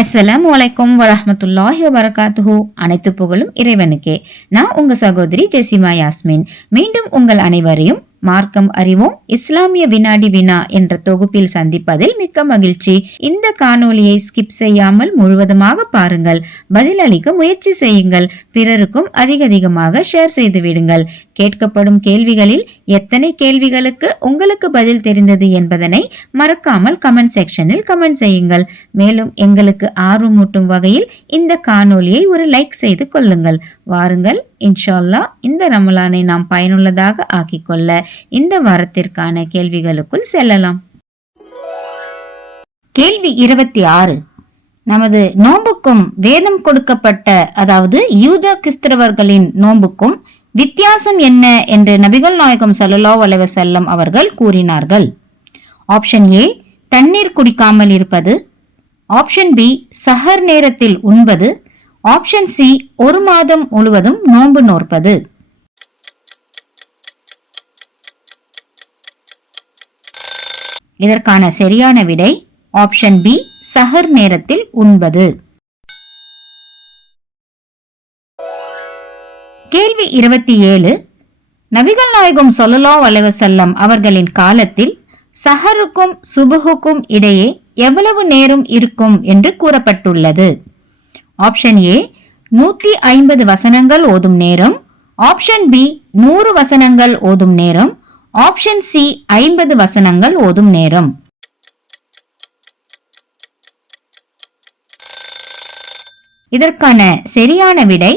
அஸ்ஸலாமு அலைக்கும் வரஹ்மத்துல்லாஹி வபரகாத்துஹு. அனைத்து புகழும் இறைவனுக்கே. நான் உங்க சகோதரி ஜெசிமா யாஸ்மின். மீண்டும் உங்கள் அனைவரையும் மார்க்கம் அறிவோம் இஸ்லாமிய வினாடி வினா என்ற தொகுப்பில் சந்திப்பதில் மிக்க மகிழ்ச்சி. இந்த காணொளியை ஸ்கிப் செய்யாமல் முழுவதுமாக பாருங்கள். பதிலளிக்க முயற்சி செய்யுங்கள். பிறருக்கும் அதிகமாக ஷேர் செய்து விடுங்கள். கேட்கப்படும் கேள்விகளில் எத்தனை கேள்விகளுக்கு உங்களுக்கு பதில் தெரிந்தது என்பதனை மறக்காமல் கமெண்ட் செக்ஷனில் கமெண்ட் செய்யுங்கள். மேலும் எங்களுக்கு ஆர்வமூட்டும் வகையில் இந்த காணொளியை ஒரு லைக் செய்து கொள்ளுங்கள். வாருங்கள், இன்ஷா அல்லாஹ் இந்த ரமலானை நாம் பயனுள்ளதாக ஆக்கிக்கொள்ள இந்த வாரத்திற்கான கேள்விகளுக்குள் செல்லலாம். கேள்வி 26. நமது நோன்புக்கும் வேதம் கொடுக்கப்பட்ட அதாவது யூத கிறிஸ்தவர்களின் நோன்புக்கும் வித்தியாசம் என்ன என்று நபிகள் நாயகம் ஸல்லல்லாஹு அலைஹி வஸல்லம் அவர்கள் கூறினார்கள். ஆப்ஷன் ஏ, தண்ணீர் குடிக்காமல் இருப்பது. ஆப்ஷன் பி, சஹர் நேரத்தில் உண்பது. ஆப்ஷன் சி, ஒரு மாதம் முழுவதும் நோன்பு நோற்பது. இதற்கான சரியான விடை ஆப்ஷன் பி, சஹர் நேரத்தில் உண்பது. கேள்வி 27. நபிகள் நாயகம் ஸல்லல்லாஹு அலைஹி வஸல்லம் அவர்களின் காலத்தில் சஹருக்கும் சுபுஹுக்கும் இடையே எவ்வளவு நேரம் இருக்கும் என்று கூறப்பட்டுள்ளது? ஆப்ஷன் ஏ, 150 வசனங்கள் ஓதும் நேரம். ஆப்ஷன் பி, 100 வசனங்கள் ஓதும் நேரம். ஆப்ஷன் சி, 50 வசனங்கள் ஓதும் நேரம். இதற்கான சரியான விடை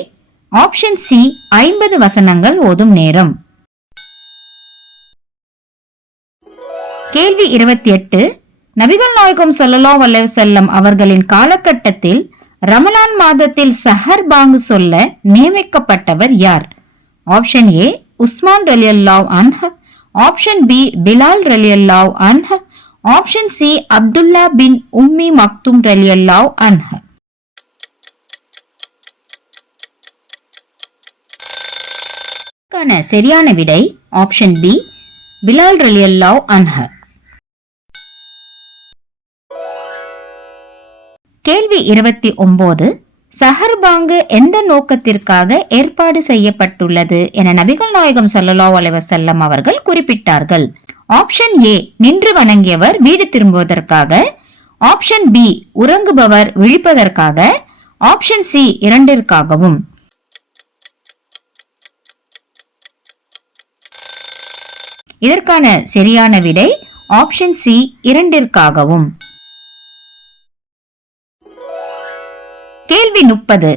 ஆப்ஷன் சி, 50 வசனங்கள் ஓதும் நேரம். கேள்வி 28. நபிகள் நாயகம் ஸல்லல்லாஹு அலைஹி வஸல்லம் அவர்களின் காலகட்டத்தில் ரமலான் மாதத்தில் சஹர் பாங்கு சொல்ல நியமிக்கப்பட்டவர் யார்? ஆப்ஷன் ஏ, உஸ்மான் ரலியல்லாஹு அன்ஹு. ஆப்ஷன் பி, பிலால் ரலியல்லாஹு அன்ஹு. ஆப்ஷன் சி, அப்துல்லா பின் உம்மி மக்தும் ரலியல்லாஹு அன்ஹு. சரியான விடை ஆப்ஷன் பி, பிலால் ரலியல்லாஹு அன்ஹு. கேள்வி 29. சஹர் பாங்கு எந்த நோக்கத்திற்காக ஏற்பாடு செய்யப்பட்டுள்ளது என நபிகள் நாயகம் ஸல்லல்லாஹு அலைஹி வஸல்லம் அவர்கள் குறிப்பிட்டார்கள்? ஆப்ஷன் ஏ, நின்று வணங்கியவர் வீடு திரும்புவதற்காக. ஆப்ஷன் பி, உறங்குபவர் விழிப்பதற்காக. ஆப்ஷன் சி, இரண்டிற்காகவும். இதற்கான சரியான விடை ஆப்ஷன் சி, இரண்டிற்காகவும். கேள்வி 30.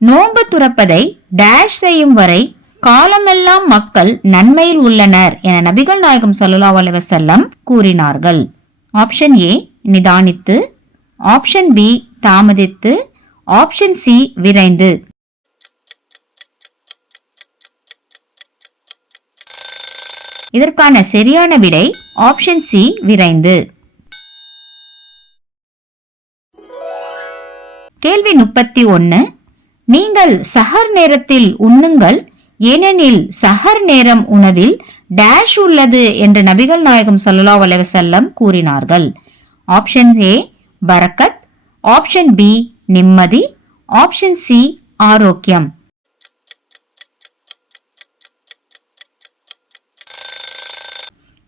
நோன்பு துறப்பதை டேஷ் செய்யும் வரை காலமெல்லாம் மக்கள் நன்மையில் உள்ளனர் என நபிகள் நாயகம் ஸல்லல்லாஹு அலைஹி வஸல்லம் கூறினார்கள்? ஆப்ஷன் ஏ, நிதானித்து. ஆப்ஷன் பி, தாமதித்து. ஆப்ஷன் சி, விரைந்து. இதற்கான சரியான விடை ஆப்ஷன் சி, விரைந்து. கேள்வி 31. நீங்கள் சஹர் நேரத்தில் உண்ணுங்கள், ஏனெனில் சஹர் நேரம் உணவில் டேஷ் உள்ளது என்று நபிகள் நாயகம் ஸல்லல்லாஹு அலைஹி வஸல்லம் கூறினார்கள்? ஆப்ஷன் ஏ, பரக்கத். ஆப்ஷன் பி, நிம்மதி. ஆப்ஷன் சி, ஆரோக்கியம்.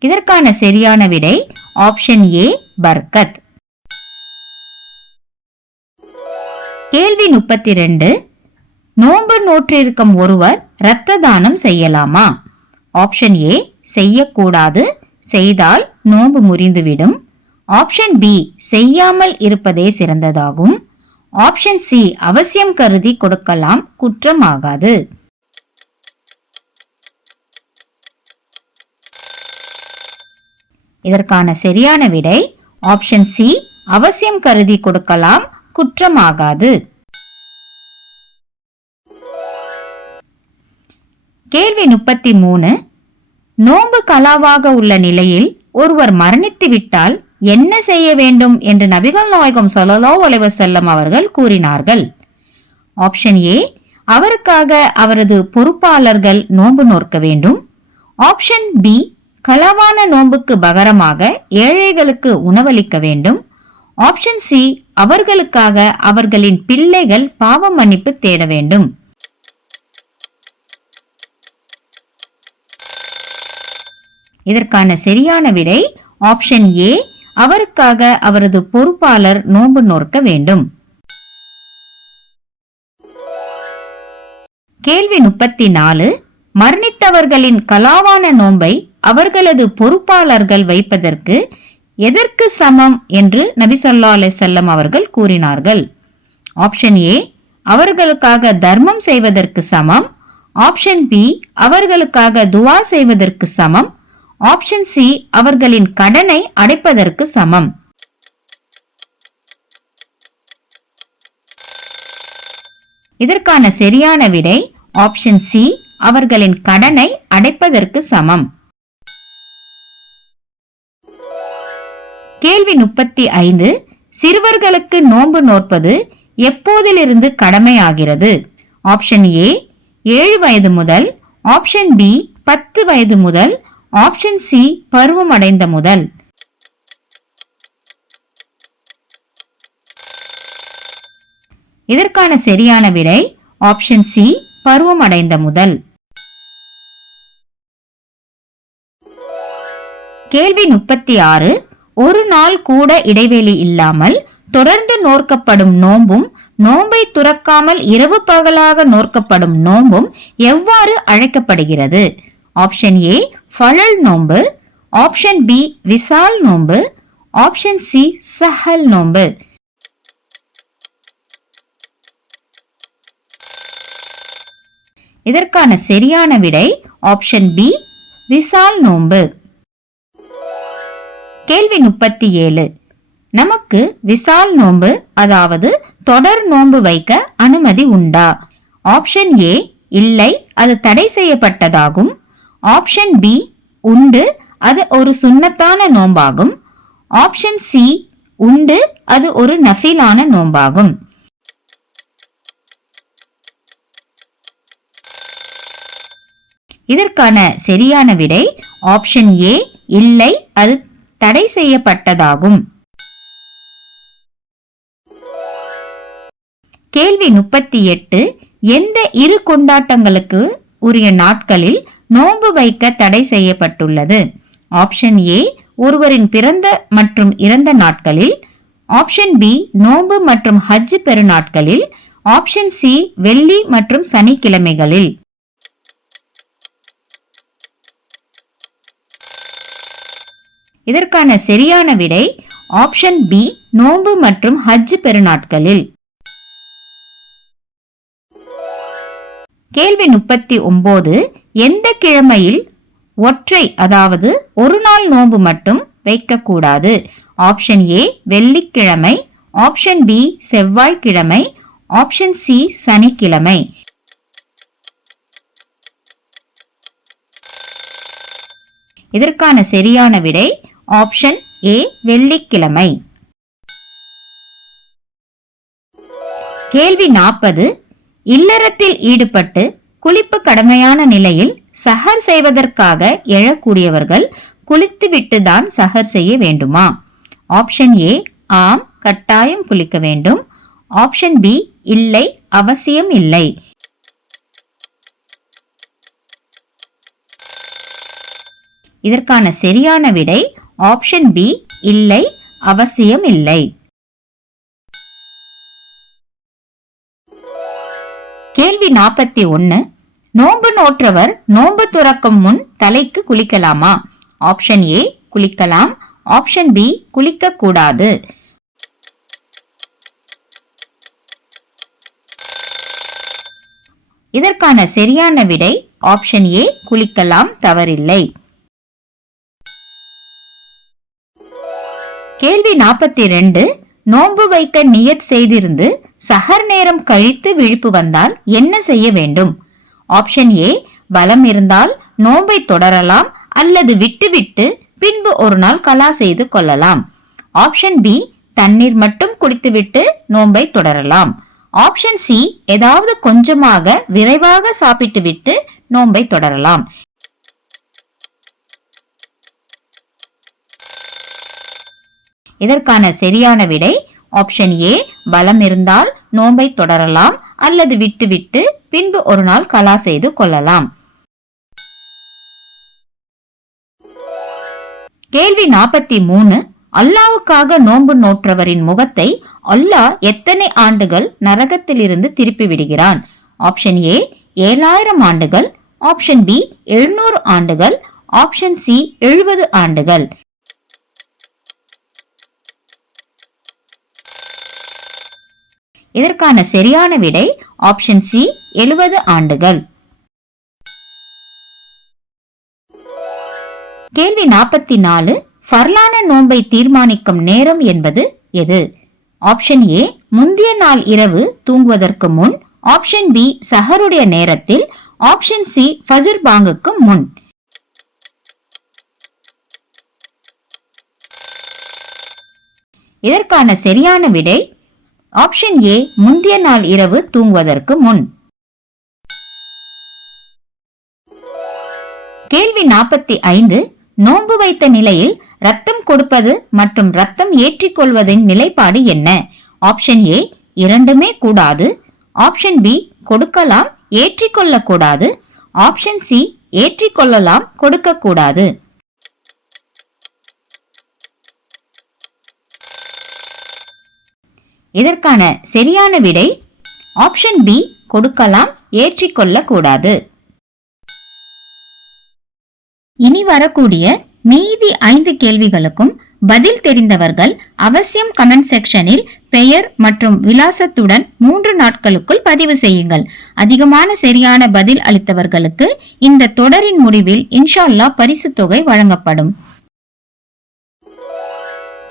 இதற்கான சரியான விடை ஆப்ஷன் ஏ, பரக்கத். கேள்வி 32. நோன்பு நோற்றிருக்கும் ஒருவர் இரத்த தானம் செய்யலாமா? ஆப்ஷன் ஏ, செய்யக்கூடாது, செய்தால் நோன்பு முறிந்துவிடும். ஆப்ஷன் பி, செய்யாமல் இருப்பதே சிறந்ததாகும். ஆப்ஷன் சி, அவசியம் கருதி கொடுக்கலாம், குற்றமாகாது. இதற்கான சரியான விடை ஆப்ஷன் சி, அவசியம் கருதி கொடுக்கலாம், குற்றமாகாது. கேள்வி 33. நோன்பு கலாவாக உள்ள நிலையில் ஒருவர் மரணித்து விட்டால் என்ன செய்ய வேண்டும் என்று நபிகள் நாயகம் ஸல்லல்லாஹு அலைஹி வஸல்லம் அவர்கள் கூறினார்கள்? ஆப்ஷன் ஏ, அவருக்காக அவரது பொறுப்பாளர்கள் நோன்பு நோற்க வேண்டும். ஆப்ஷன் பி, கலாவான நோன்புக்கு பகரமாக ஏழைகளுக்கு உணவளிக்க வேண்டும். ஆப்ஷன் சி, அவர்களுக்காக அவர்களின் பிள்ளைகள் பாவ மன்னிப்பு தேட வேண்டும். இதற்கான சரியான விடை ஆப்ஷன் ஏ, அவருக்காக அவரது பொறுப்பாளர் நோன்பு நோற்க வேண்டும். கேள்வி 34. மரணித்தவர்களின் கலாவான நோன்பை அவர்களது பொறுப்பாளர்கள் வைப்பதற்கு எதற்கு சமம் என்று நபி ஸல்லல்லாஹு அலைஹி வஸல்லம் அவர்கள் கூறினார்கள்? ஆப்ஷன் ஏ, அவர்களுக்காக தர்மம் செய்வதற்கு சமம். ஆப்ஷன் பி, அவர்களுக்காக துவா செய்வதற்கு சமம். ஆப்ஷன் சி, அவர்களின் கடனை அடைப்பதற்கு சமம். இதற்கான சரியான விடை ஆப்ஷன் சி, அவர்களின் கடனை அடைப்பதற்கு சமம். கேள்வி 35. சிறுவர்களுக்கு நோன்பு நோற்பது எப்போதிலிருந்து கடமையாகிறது? ஆப்ஷன் ஏ, 7 வயது முதல். ஆப்ஷன் பி, 10 வயது முதல். ஆப்ஷன் சி, பருவம் அடைந்த முதல். இதற்கான சரியான விடை ஆப்ஷன் சி, பருவம் அடைந்த முதல். கேள்வி 36. ஒரு நாள் கூட இடைவெளி இல்லாமல் தொடர்ந்து நோற்கப்படும் நோன்பும் நோன்பை துறக்காமல் இரவு பகலாக நோற்கப்படும் நோன்பும் எவ்வாறு அழைக்கப்படுகிறது? ஆப்ஷன் ஏ, ஃபழல் நோன்பு. ஆப்ஷன் பி, விசால் நோன்பு. ஆப்ஷன் சி, சஹல் நோன்பு. இதற்கான சரியான விடை ஆப்ஷன் பி, விசால் நோன்பு. கேள்வி 37. நமக்கு விசால் நோன்பு அதாவது தொடர் நோன்பு வைக்க அனுமதி உண்டா? ஆப்ஷன் ஏ, இல்லை, அது தடை செய்யப்பட்டதாகும். ஆப்ஷன் பி, உண்டு, அது ஒரு சுன்னத்தான நோன்பாகும். ஆப்ஷன் சி, உண்டு, அது ஒரு நஃபிலான நோன்பாகும். இதற்கான சரியான விடை ஆப்ஷன் ஏ, இல்லை, அது தடை செய்யப்பட்டதாகும். கேள்வி 38. எந்த இரு கொண்டாட்டங்களுக்கு உரிய நாட்களில் நோன்பு வைக்க தடை செய்யப்பட்டுள்ளது? ஆப்ஷன் ஏ, ஒருவரின் பிறந்த மற்றும் இறந்த நாட்களில். ஆப்ஷன் பி, நோன்பு மற்றும் ஹஜ் பெருநாட்களில். ஆப்ஷன் சி, வெள்ளி மற்றும் சனிக்கிழமைகளில். இதற்கான சரியான விடை ஆப்ஷன் பி, நோன்பு மற்றும் ஹஜ் பெருநாட்களில். கேள்வி 39. எந்த கிழமையில் ஒற்றை அதாவது ஒரு நாள் நோன்பு மட்டும் வைக்கக்கூடாது? ஆப்ஷன் ஏ, வெள்ளிக்கிழமை. ஆப்ஷன் பி, செவ்வாய்க்கிழமை. ஆப்ஷன் சி, சனிக்கிழமை. இதற்கான சரியான விடை ஆப்ஷன் ஏ, வெள்ளிக்கிழமை. கேள்வி 40. இல்லறத்தில் ஈடுபட்டு குளிப்பு கடமையான நிலையில் சஹர் செய்வதற்காக எழக்கூடியவர்கள் குளித்துவிட்டுதான் சஹர் செய்ய வேண்டுமா? ஆப்ஷன் ஏ, ஆம், கட்டாயம் குளிக்க வேண்டும். ஆப்ஷன் பி, இல்லை, அவசியம் இல்லை. இதற்கான சரியான விடை ஆப்ஷன் பி, இல்லை, அவசியம் இல்லை. கேள்வி 41. நோன்பு நோற்றவர் நோன்பு துறக்கும் முன் தலைக்கு குளிக்கலாமா? ஆப்ஷன் ஏ, குளிக்கலாம். ஆப்ஷன் பி, குளிக்க கூடாது. இதற்கான சரியான விடை ஆப்ஷன் ஏ, குளிக்கலாம், தவறில்லை. கேள்வி 42. நோன்பு வைக்க நியத் செய்திருந்து சஹர் நேரம் கழித்து விழிப்பு வந்தால் என்ன செய்ய வேண்டும்? ஆப்ஷன் ஏ, பலம் இருந்தால் நோன்பை தொடரலாம் அல்லது விட்டுவிட்டு பின்பு ஒரு நாள் கலா செய்து கொள்ளலாம். ஆப்ஷன் பி, தண்ணீர் மட்டும் குடித்துவிட்டு நோன்பை தொடரலாம். ஆப்ஷன் சி, ஏதாவது கொஞ்சமாக விரைவாக சாப்பிட்டு விட்டு நோன்பை தொடரலாம். இதற்கான சரியான விடை ஆப்ஷன் ஏ, பலம் இருந்தால் நோன்பை தொடரலாம் அல்லது விட்டுவிட்டு பின்பு ஒரு நாள் கலா செய்து கொள்ளலாம். கேள்வி 43. அல்லாவுக்காக நோன்பு நோற்றவரின் முகத்தை அல்லாஹ் எத்தனை ஆண்டுகள் நரகத்திலிருந்து திருப்பி விடுகிறான்? ஆப்ஷன் ஏ 7000 ஆண்டுகள், ஆப்ஷன் பி 700 ஆண்டுகள், ஆப்ஷன் சி 70 ஆண்டுகள். இதற்கான சரியான விடை ஆப்ஷன் சி 70 ஆண்டுகள். கேள்வி 44. ஃபர்லான நோன்பை தீர்மானிக்கும் நேரம் என்பது எது? ஆப்ஷன் ஏ முந்திய நாள் இரவு தூங்குவதற்கு முன், ஆப்ஷன் பி சஹருடைய நேரத்தில், ஆப்ஷன் சி ஃபஜ்ர் பாங்குக்கு முன். இதற்கான சரியான விடை ஆப்ஷன் ஏ முந்திய நாள் இரவு தூங்குவதற்கு முன். கேள்வி 45. நோன்பு வைத்த நிலையில் ரத்தம் கொடுப்பது மற்றும் ரத்தம் ஏற்றிக்கொள்வதின் நிலைப்பாடு என்ன? ஆப்ஷன் ஏ இரண்டுமே கூடாது, ஆப்ஷன் பி கொடுக்கலாம் ஏற்றிக்கொள்ள கூடாது, ஆப்ஷன் சி ஏற்றிக்கொள்ளலாம் கொடுக்க கூடாது. இதற்கான சரியான விடை ஆப்ஷன் பி கொடுக்கலாம் ஏற்றிக்கொள்ள கூடாது. இனி வரக்கூடிய மீதி 5 கேள்விகளுக்கும் பதில் தெரிந்தவர்கள் அவசியம் கமெண்ட் செக்ஷனில் பெயர் மற்றும் விலாசத்துடன் 3 நாட்களுக்குள் பதிவு செய்யுங்கள். அதிகமான சரியான பதில் அளித்தவர்களுக்கு இந்த தொடரின் முடிவில் இன்ஷா அல்லாஹ் பரிசு தொகை வழங்கப்படும்.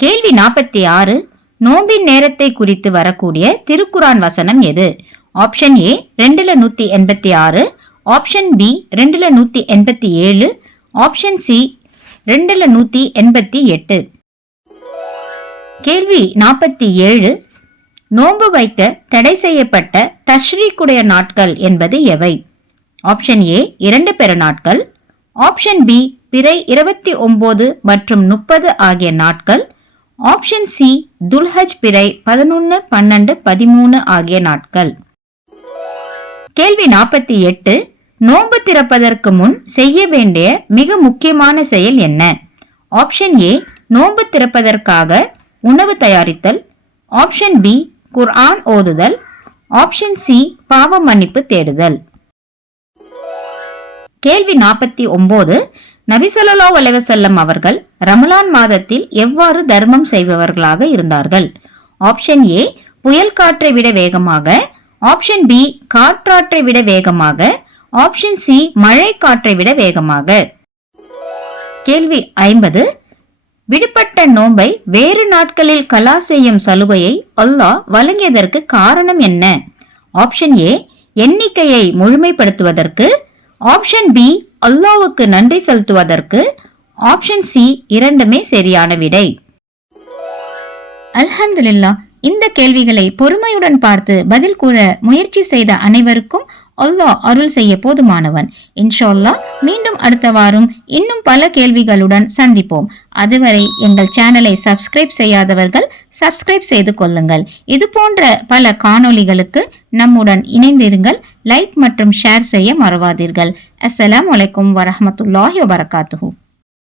கேள்வி 46. நோம்பின் நேரத்தை குறித்து வரக்கூடிய திருக்குரான் வசனம் எது? Option A 286, option B 287, option C 288. கேள்வி 47. நோன்பு வைக்க தடை செய்யப்பட்ட தஷ்ரீக்குடைய நாட்கள் என்பது எவை? ஆப்ஷன் ஏ 2 பெருநாட்கள், ஆப்ஷன் பி பிறை 29 மற்றும் 30 ஆகிய நாட்கள், ஆப்ஷன் சி துல்ஹஜ் பிறை 11, 12, 13 ஆகிய நாட்கள். கேள்வி 48. நோன்பு திறப்பதற்கு முன் செய்ய வேண்டிய மிக முக்கியமான செயல் என்ன? ஆப்ஷன் ஏ நோன்பு திறப்பதற்காக உணவு தயாரித்தல், ஆப்ஷன் பி குர்ஆன் ஓதுதல், ஆப்ஷன் சி பாவ மன்னிப்பு தேடுதல். கேள்வி 49. நபி ஸல்லல்லாஹு அலைஹி வஸல்லம் அவர்கள் ரமலான் மாதத்தில் எவ்வாறு தர்மம் செய்பவர்களாக இருந்தார்கள்? ஆப்ஷன் ஏ புயல் காற்றை விட வேகமாக, ஆப்ஷன் பி காற்றாற்றை விட வேகமாக, ஆப்ஷன் சி மழை காற்றை விட வேகமாக. கேள்வி 50. விடுபட்ட நோன்பை வேறு நாட்களில் கலா செய்யும் சலுகையை அல்லாஹ் வழங்கியதற்கு காரணம் என்ன? ஆப்ஷன் ஏ எண்ணிக்கையை முழுமைப்படுத்துவதற்கு, ஆப்ஷன் பி அல்லாஹ்வுக்கு நன்றி செலுத்துவதற்கு, ஆப்ஷன் சி இரண்டுமே சரியான விடை. அல்ஹம்துலில்லாஹ். இந்த கேள்விகளை பொறுமையுடன் பார்த்து பதில் கூற முயற்சி செய்த அனைவருக்கும் அல்லாஹ் அருள் செய்ய போதுமானவன். இன்ஷா அல்லாஹ் மீண்டும் அடுத்த வாரம் இன்னும் பல கேள்விகளுடன் சந்திப்போம். அதுவரை எங்கள் சேனலை சப்ஸ்கிரைப் செய்யாதவர்கள் சப்ஸ்கிரைப் செய்து கொள்ளுங்கள். இது போன்ற பல காணொளிகளுக்கு நம்முடன் இணைந்திருங்கள். லைக் மற்றும் ஷேர் செய்ய மறவாதீர்கள். அஸ்ஸலாமு அலைக்கும் வரஹ்மத்துல்லாஹி வபரகாத்துஹு.